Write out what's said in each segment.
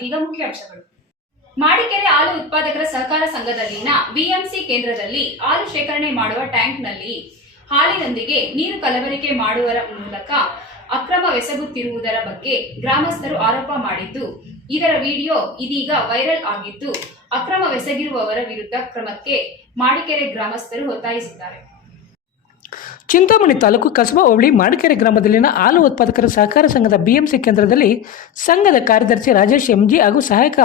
ಇದೀಗ ಮುಖ್ಯಾಂಶಗಳು ಮಾಡಿಕೆರೆ ಹಾಲು ಉತ್ಪಾದಕರ ಸಹಕಾರ ಸಂಘದಲ್ಲಿನ ಬಿಎಂಸಿ ಕೇಂದ್ರದಲ್ಲಿ ಹಾಲು ಶೇಖರಣೆ ಮಾಡುವ ಟ್ಯಾಂಕ್ನಲ್ಲಿ ಹಾಲಿನೊಂದಿಗೆ ನೀರು ಕಲಬೆರಿಕೆ ಮಾಡುವರ ಮೂಲಕ ಅಕ್ರಮ ಎಸಗುತ್ತಿರುವುದರ ಬಗ್ಗೆ ಗ್ರಾಮಸ್ಥರು ಆರೋಪ ಮಾಡಿದ್ದು, ಇದರ ವಿಡಿಯೋ ಇದೀಗ ವೈರಲ್ ಆಗಿದ್ದು ಅಕ್ರಮವೆಸಗಿರುವವರ ವಿರುದ್ಧ ಕ್ರಮಕ್ಕೆ ಮಾಡಿಕೆರೆ ಗ್ರಾಮಸ್ಥರು ಒತ್ತಾಯಿಸಿದ್ದಾರೆ. ಚಿಂತಾಮಣಿ ತಾಲೂಕು ಕಸಬಾ ಹೋಬಳಿ ಮಾಡಿಕೆರೆ ಗ್ರಾಮದಲ್ಲಿನ ಹಾಲು ಉತ್ಪಾದಕರ ಸಹಕಾರ ಸಂಘದ ಬಿಎಂಸಿ ಕೇಂದ್ರದಲ್ಲಿ ಸಂಘದ ಕಾರ್ಯದರ್ಶಿ ರಾಜೇಶ್ ಎಂಜಿ ಹಾಗೂ ಸಹಾಯಕ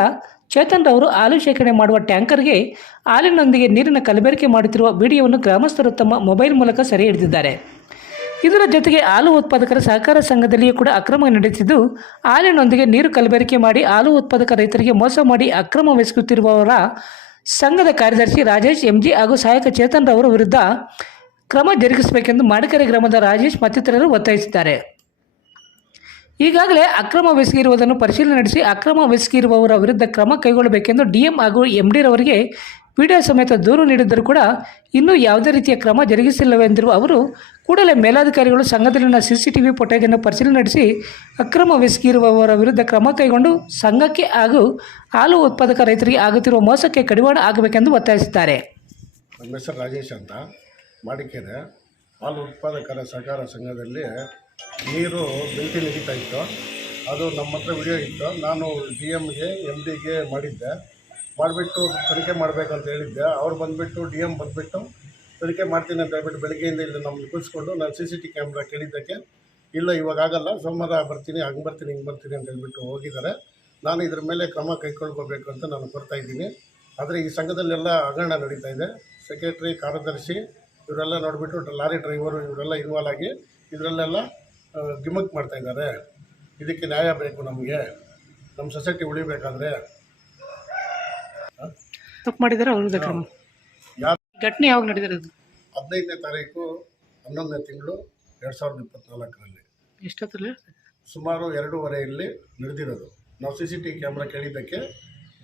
ಚೇತನ್ ರವರು ಹಾಲು ಶೇಖರಣೆ ಮಾಡುವ ಟ್ಯಾಂಕರ್ಗೆ ಹಾಲಿನೊಂದಿಗೆ ನೀರಿನ ಕಲಬೆರಕೆ ಮಾಡುತ್ತಿರುವ ವಿಡಿಯೋವನ್ನು ಗ್ರಾಮಸ್ಥರು ತಮ್ಮ ಮೊಬೈಲ್ ಮೂಲಕ ಸೆರೆ ಹಿಡಿದಿದ್ದಾರೆ. ಇದರ ಜೊತೆಗೆ ಹಾಲು ಉತ್ಪಾದಕರ ಸಹಕಾರ ಸಂಘದಲ್ಲಿಯೂ ಕೂಡ ಅಕ್ರಮ ನಡೆಸಿದ್ದು ಹಾಲಿನೊಂದಿಗೆ ನೀರು ಕಲಬೆರಕೆ ಮಾಡಿ ಹಾಲು ಉತ್ಪಾದಕ ರೈತರಿಗೆ ಮೋಸ ಮಾಡಿ ಅಕ್ರಮವೆಸಗುತ್ತಿರುವವರ ಸಂಘದ ಕಾರ್ಯದರ್ಶಿ ರಾಜೇಶ್ ಎಂಜಿ ಹಾಗೂ ಸಹಾಯಕ ಚೇತನ್ ರವರ ವಿರುದ್ಧ ಕ್ರಮ ಜರುಗಿಸಬೇಕೆಂದು ಮಾಡಿಕೆರೆ ಗ್ರಾಮದ ರಾಜೇಶ್ ಮತ್ತಿತರರು ಒತ್ತಾಯಿಸಿದ್ದಾರೆ. ಈಗಾಗಲೇ ಅಕ್ರಮ ಅಕ್ರಮವೆಸಗಿರುವುದನ್ನು ಪರಿಶೀಲನೆ ನಡೆಸಿ ಅಕ್ರಮ ಅಕ್ರಮವೆಸಗಿರುವವರ ವಿರುದ್ಧ ಕ್ರಮ ಕೈಗೊಳ್ಳಬೇಕೆಂದು ಡಿಎಂ ಹಾಗೂ ಎಂಡಿರವರಿಗೆ ವಿಡಿಯೋ ಸಮೇತ ದೂರು ನೀಡಿದ್ದರೂ ಕೂಡ ಇನ್ನೂ ಯಾವುದೇ ರೀತಿಯ ಕ್ರಮ ಜರುಗಿಸಿಲ್ಲವೆಂದಿರುವ ಅವರು, ಕೂಡಲೇ ಮೇಲಾಧಿಕಾರಿಗಳು ಸಂಘದಲ್ಲಿನ ಸಿಸಿಟಿವಿ ಫುಟೇಜನ್ನು ಪರಿಶೀಲನೆ ನಡೆಸಿ ಅಕ್ರಮ ಅಕ್ರಮವೆಸಗಿರುವವರ ವಿರುದ್ಧ ಕ್ರಮ ಕೈಗೊಂಡು ಸಂಘಕ್ಕೆ ಹಾಗೂ ಹಾಲು ಉತ್ಪಾದಕ ರೈತರಿಗೆ ಆಗುತ್ತಿರುವ ಮೋಸಕ್ಕೆ ಕಡಿವಾಣ ಆಗಬೇಕೆಂದು ಒತ್ತಾಯಿಸಿದ್ದಾರೆ. ರಾಜೇಶ್ ಅಂತ. ಮಾಡಿಕೆರೆ ಹಾಲು ಉತ್ಪಾದಕರ ಸಹಕಾರ ಸಂಘದಲ್ಲಿ ನೀರು ಬೆಂಕಿ ನಡೀತಾ ಇತ್ತು. ಅದು ನಮ್ಮ ಹತ್ರ ವಿಡಿಯೋ ಇತ್ತು. ನಾನು ಡಿ ಎಮ್ಗೆ ಎಂ ಡಿಗೆ ಮಾಡಿದ್ದೆ. ಮಾಡಿಬಿಟ್ಟು ತನಿಖೆ ಮಾಡಬೇಕಂತ ಹೇಳಿದ್ದೆ. ಅವ್ರು ಬಂದುಬಿಟ್ಟು ಡಿ ಎಂ ಬಂದುಬಿಟ್ಟು ತನಿಖೆ ಮಾಡ್ತೀನಿ ಅಂತ ಹೇಳ್ಬಿಟ್ಟು ಬೆಳಗ್ಗೆಯಿಂದ ಇಲ್ಲಿ ನಮ್ಮನ್ನು ಕುಳಿಸ್ಕೊಂಡು ನಾನು ಸಿ ಸಿ ಟಿ ಕ್ಯಾಮ್ರಾ ಕೇಳಿದ್ದಕ್ಕೆ, ಇಲ್ಲ, ಇವಾಗ ಆಗಲ್ಲ, ಸೋಮವಾರ ಬರ್ತೀನಿ, ಹಂಗೆ ಬರ್ತೀನಿ, ಹಿಂಗೆ ಬರ್ತೀನಿ ಅಂತ ಹೇಳ್ಬಿಟ್ಟು ಹೋಗಿದ್ದಾರೆ. ನಾನು ಇದ್ರ ಮೇಲೆ ಕ್ರಮ ಕೈಗೊಳ್ಕೋಬೇಕು ಅಂತ ನಾನು ಕೊಡ್ತಾ ಇದ್ದೀನಿ. ಆದರೆ ಈ ಸಂಘದಲ್ಲೆಲ್ಲ ಹಗರಣ ನಡೀತಾ ಇದೆ. ಸೆಕ್ರೆಟ್ರಿ, ಕಾರ್ಯದರ್ಶಿ ಇವರೆಲ್ಲ ನೋಡಿಬಿಟ್ಟು ಲಾರಿ ಡ್ರೈವರು ಇವರೆಲ್ಲ ಇನ್ವಾಲ್ವ್ ಆಗಿ ಇದರಲ್ಲೆಲ್ಲ ಗಿಮಕ್ ಮಾಡ್ತಾ ಇದ್ದಾರೆ. ಇದಕ್ಕೆ ನ್ಯಾಯ ಬೇಕು ನಮಗೆ. ನಮ್ಮ ಸೊಸೈಟಿ ಉಳಿಬೇಕಾದ್ರೆ. ತಪ್ಪು ಕ್ರಮ. ಯಾರು ಘಟನೆ ಯಾವಾಗ ನಡೆದಿರೋದು ಹದಿನೈದನೇ ತಾರೀಕು ಹನ್ನೊಂದನೇ ತಿಂಗಳು ಎರಡು ಸಾವಿರದ ಇಪ್ಪತ್ನಾಲ್ಕರಲ್ಲಿ. ಎಷ್ಟೊತ್ತಲ್ಲಿ? ಸುಮಾರು ಎರಡೂವರೆಯಲ್ಲಿ ನಡೆದಿರೋದು. ನಾವು ಸಿ ಸಿ ಟಿ ಕ್ಯಾಮ್ರಾ ಕೇಳಿದ್ದಕ್ಕೆ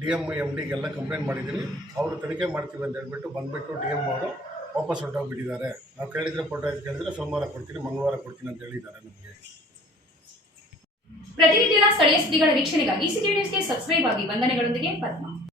ಡಿ ಎಂ ಎಂ ಡಿಗೆಲ್ಲ ಕಂಪ್ಲೇಂಟ್ ಮಾಡಿದ್ದೀನಿ. ಅವರು ತನಿಖೆ ಮಾಡ್ತೀವಿ ಅಂತ ಹೇಳ್ಬಿಟ್ಟು ಬಂದುಬಿಟ್ಟು ಡಿ ಎಂ ಅವರು ವಾಪಸ್ ಹೊರಟೋಗ್ಬಿಟ್ಟಿದ್ದಾರೆ. ನಾವು ಕೇಳಿದ್ರೆ ಫೋಟೋ ಕೇಳಿದ್ರೆ ಸೋಮವಾರ ಕೊಡ್ತೀನಿ, ಮಂಗಳವಾರ ಕೊಡ್ತೀನಿ ಅಂತ ಹೇಳಿದ್ದಾರೆ ನಮಗೆ. ಪ್ರತಿನಿತ್ಯದ ಸ್ಥಳೀಯ ಸುದ್ದಿಗಳ ವೀಕ್ಷಣೆಗಾಗಿ ಸಿಟಿ ನ್ಯೂಸ್ಗೆ ಸಬ್ಸ್ಕ್ರೈಬ್ ಆಗಿ, ವಂದನೆಗಳೊಂದಿಗೆ, ಪದ್ಮ.